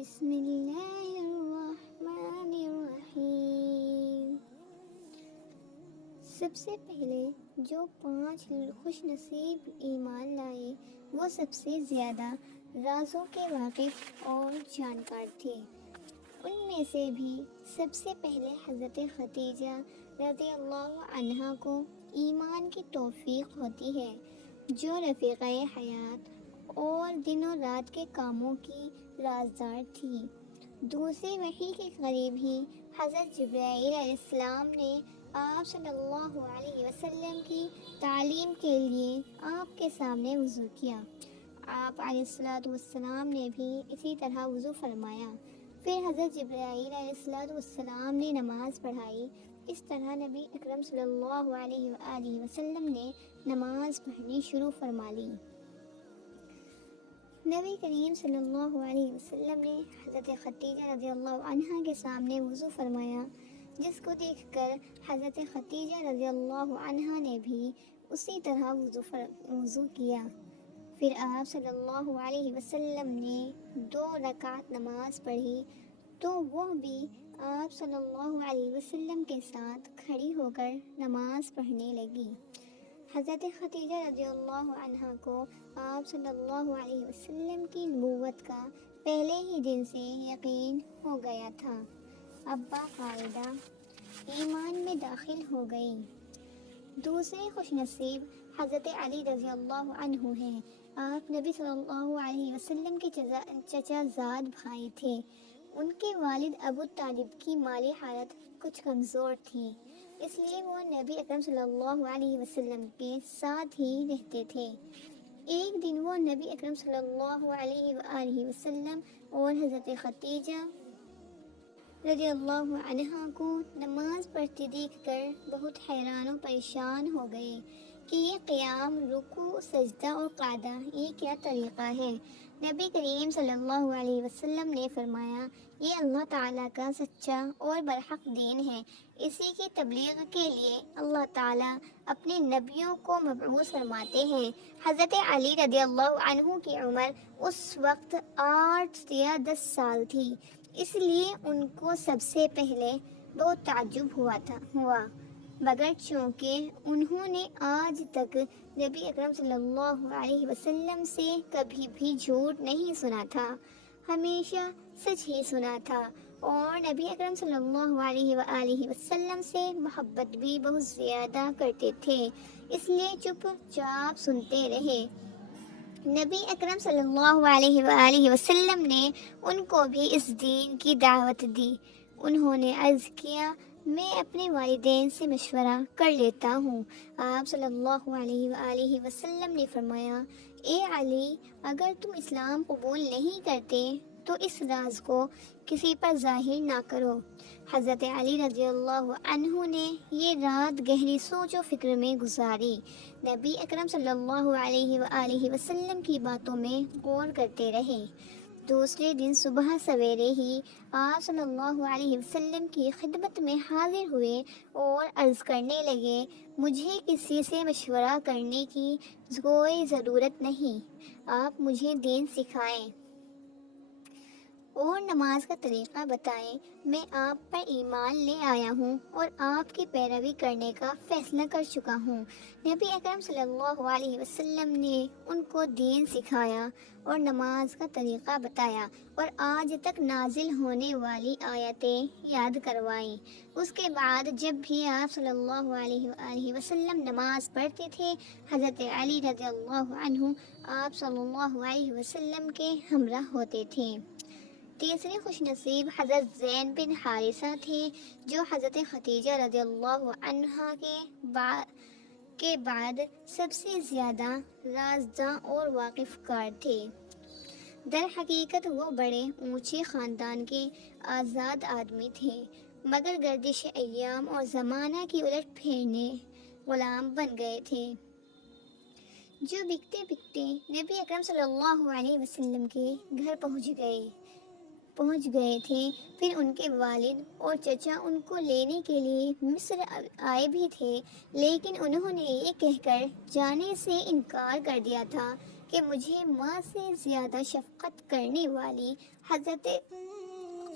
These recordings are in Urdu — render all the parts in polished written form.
بسم اللہ الرحمن الرحیم۔ سب سے پہلے جو 5 خوش نصیب ایمان لائے وہ سب سے زیادہ رازوں کے واقف اور جانکار تھے۔ ان میں سے بھی سب سے پہلے حضرت خدیجہ رضی اللہ عنہا کو ایمان کی توفیق ہوتی ہے، جو رفیقہ حیات اور دن و رات کے کاموں کی رازدار تھی۔ دوسری وحی کے قریب ہی حضرت جبرائیل علیہ السلام نے آپ صلی اللہ علیہ وسلم کی تعلیم کے لیے آپ کے سامنے وضو کیا۔ آپ علیہ السلام نے بھی اسی طرح وضو فرمایا۔ پھر حضرت جبرائیل علیہ السلام نے نماز پڑھائی۔ اس طرح نبی اکرم صلی اللہ علیہ وآلہ وسلم نے نماز پڑھنی شروع فرما لی۔ نبی کریم صلی اللہ علیہ وسلم نے حضرت خدیجہ رضی اللہ عنہا کے سامنے وضو فرمایا، جس کو دیکھ کر حضرت خدیجہ رضی اللہ عنہا نے بھی اسی طرح وضو کیا۔ پھر آپ صلی اللہ علیہ وسلم نے 2 رکعت نماز پڑھی تو وہ بھی آپ صلی اللہ علیہ وسلم کے ساتھ کھڑی ہو کر نماز پڑھنے لگی۔ حضرت خدیجہ رضی اللہ عنہا کو آپ صلی اللہ علیہ وسلم کی نبوت کا پہلے ہی دن سے یقین ہو گیا تھا۔ اب باقاعدہ ایمان میں داخل ہو گئی۔ دوسرے خوش نصیب حضرت علی رضی اللہ عنہ ہیں۔ آپ نبی صلی اللہ علیہ وسلم کے چچا زاد بھائی تھے۔ ان کے والد ابو طالب کی مالی حالت کچھ کمزور تھی، اس لیے وہ نبی اکرم صلی اللہ علیہ وسلم کے ساتھ ہی رہتے تھے۔ ایک دن وہ نبی اکرم صلی اللہ علیہ وآلہ وسلم اور حضرت خدیجہ رضی اللہ عنہا کو نماز پڑھتے دیکھ کر بہت حیران و پریشان ہو گئے کہ یہ قیام، رکوع، سجدہ اور قعدہ یہ کیا طریقہ ہے۔ نبی کریم صلی اللہ علیہ وسلم نے فرمایا، یہ اللہ تعالیٰ کا سچا اور برحق دین ہے۔ اسی کی تبلیغ کے لیے اللہ تعالیٰ اپنے نبیوں کو مبعوث فرماتے ہیں۔ حضرت علی رضی اللہ عنہ کی عمر اس وقت 8 یا 10 سال تھی، اس لیے ان کو سب سے پہلے بہت تعجب ہوا، مگر چونکہ انہوں نے آج تک نبی اکرم صلی اللہ علیہ وسلم سے کبھی بھی جھوٹ نہیں سنا تھا، ہمیشہ سچ ہی سنا تھا، اور نبی اکرم صلی اللہ علیہ وآلہ وسلم سے محبت بھی بہت زیادہ کرتے تھے، اس لیے چپ چاپ سنتے رہے۔ نبی اکرم صلی اللہ علیہ وآلہ وسلم نے ان کو بھی اس دین کی دعوت دی۔ انہوں نے عرض کیا، میں اپنے والدین سے مشورہ کر لیتا ہوں۔ آپ صلی اللہ علیہ وآلہ وسلم نے فرمایا، اے علی، اگر تم اسلام قبول نہیں کرتے تو اس راز کو کسی پر ظاہر نہ کرو۔ حضرت علی رضی اللہ عنہ نے یہ رات گہری سوچ و فکر میں گزاری، نبی اکرم صلی اللہ علیہ وآلہ وسلم کی باتوں میں غور کرتے رہے۔ دوسرے دن صبح سویرے ہی آپ صلی اللہ علیہ وسلم کی خدمت میں حاضر ہوئے اور عرض کرنے لگے، مجھے کسی سے مشورہ کرنے کی کوئی ضرورت نہیں، آپ مجھے دین سکھائیں اور نماز کا طریقہ بتائیں۔ میں آپ پر ایمان لے آیا ہوں اور آپ کی پیروی کرنے کا فیصلہ کر چکا ہوں۔ نبی اکرم صلی اللہ علیہ وسلم نے ان کو دین سکھایا اور نماز کا طریقہ بتایا اور آج تک نازل ہونے والی آیتیں یاد کروائیں۔ اس کے بعد جب بھی آپ صلی اللہ علیہ وآلہ وسلم نماز پڑھتے تھے، حضرت علی رضی اللہ عنہ آپ صلی اللہ علیہ وسلم کے ہمراہ ہوتے تھے۔ تیسرے خوش نصیب حضرت زید بن حارثہ تھے، جو حضرت خدیجہ رضی اللہ عنہا کے بعد سب سے زیادہ رازداں اور واقف کار تھے۔ در حقیقت وہ بڑے اونچے خاندان کے آزاد آدمی تھے، مگر گردش ایام اور زمانہ کی الٹ پھیرنے غلام بن گئے تھے، جو بکتے بکتے نبی اکرم صلی اللہ علیہ وسلم کے گھر پہنچ گئے تھے۔ پھر ان کے والد اور چچا ان کو لینے کے لیے مصر آئے بھی تھے، لیکن انہوں نے یہ کہہ کر جانے سے انکار کر دیا تھا کہ مجھے ماں سے زیادہ شفقت کرنے والی حضرت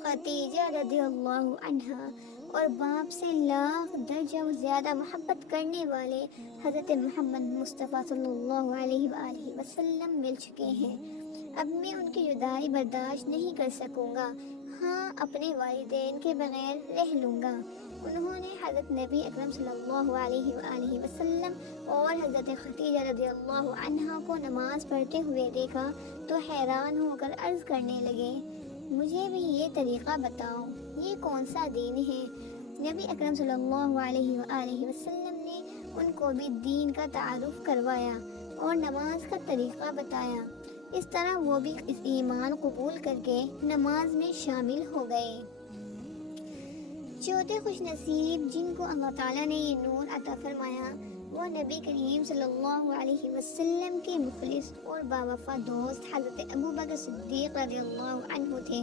خدیجہ رضی اللہ عنہا اور باپ سے لاکھ درجہ زیادہ محبت کرنے والے حضرت محمد مصطفیٰ صلی اللہ علیہ وآلہ وسلم مل چکے ہیں۔ اب میں ان کی جدائی برداشت نہیں کر سکوں گا، ہاں اپنے والدین کے بغیر رہ لوں گا۔ انہوں نے حضرت نبی اکرم صلی اللہ علیہ وآلہ وسلم اور حضرت خدیجہ رضی اللہ عنہا کو نماز پڑھتے ہوئے دیکھا تو حیران ہو کر عرض کرنے لگے، مجھے بھی یہ طریقہ بتاؤ، یہ کون سا دین ہے؟ نبی اکرم صلی اللہ علیہ وآلہ وسلم نے ان کو بھی دین کا تعارف کروایا اور نماز کا طریقہ بتایا۔ اس طرح وہ بھی اس ایمان قبول کر کے نماز میں شامل ہو گئے۔ چوتھے خوش نصیب جن کو اللہ تعالیٰ نے یہ نور عطا فرمایا وہ نبی کریم صلی اللہ علیہ وسلم کے مخلص اور باوفا دوست حضرت ابوبکر صدیق رضی اللہ عنہ تھے،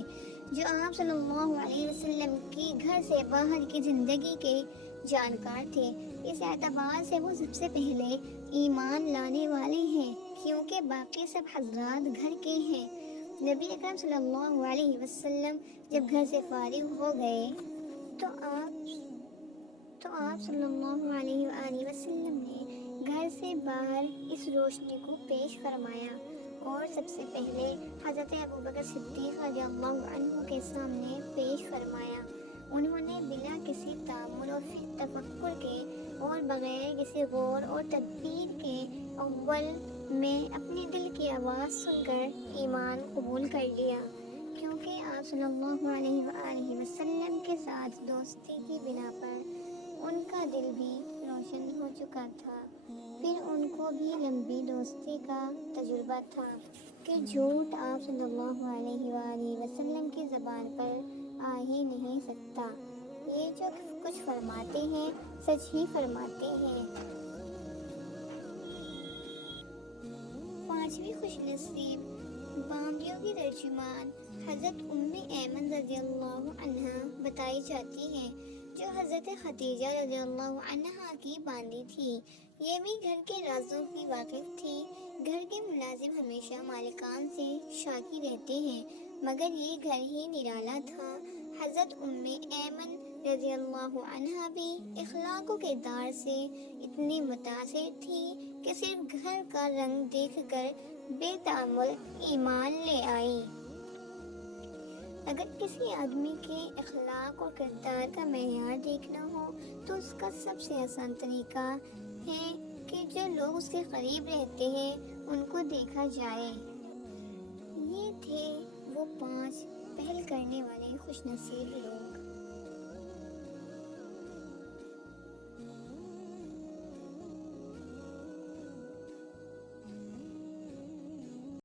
جو آپ صلی اللہ علیہ وسلم کی گھر سے باہر کی زندگی کے جانکار تھے۔ اس اعتبار سے وہ سب سے پہلے ایمان لانے والے ہیں، کیونکہ باقی سب حضرات گھر کے ہیں۔ نبی اکرم صلی اللہ علیہ وسلم جب گھر سے فارغ ہو گئے تو آپ صلی اللہ علیہ وآلہ وسلم نے گھر سے باہر اس روشنی کو پیش فرمایا اور سب سے پہلے حضرت ابوبکر صدیق رضی اللہ عنہ کے سامنے پیش فرمایا۔ انہوں نے بلا کسی تامل اور تفکر کے اور بغیر کسی غور اور تدبیر کے اول میں اپنے دل کی آواز سن کر ایمان قبول کر لیا، کیونکہ آپ صلی اللہ علیہ وآلہ وسلم کے ساتھ دوستی کی بنا پر ان کا دل بھی روشن ہو چکا تھا۔ پھر ان کو بھی لمبی دوستی کا تجربہ تھا کہ جھوٹ آپ صلی اللہ علیہ وآلہ وسلم کی زبان پر آ ہی نہیں سکتا، یہ جو کچھ فرماتے ہیں سچ ہی فرماتے ہیں۔ پانچویں خوش نصیب بامیوں کی ترجمان حضرت ام ایمن رضی اللہ عنہا بتائی جاتی ہیں، جو حضرت خدیجہ رضی اللہ عنہا کی باندی تھی۔ یہ بھی گھر کے رازوں کی واقف تھی۔ گھر کے ملازم ہمیشہ مالکان سے شاکی رہتے ہیں، مگر یہ گھر ہی نرالا تھا۔ حضرت ام ایمن رضی اللہ عنہا بھی اخلاق و کردار سے اتنی متاثر تھی کہ صرف گھر کا رنگ دیکھ کر بے تعامل ایمان لے آئی۔ اگر کسی آدمی کے اخلاق اور کردار کا معیار دیکھنا ہو تو اس کا سب سے آسان طریقہ ہے کہ جو لوگ اس کے قریب رہتے ہیں ان کو دیکھا جائے۔ یہ تھے وہ 5 پہل کرنے والے خوش نصیب لوگ۔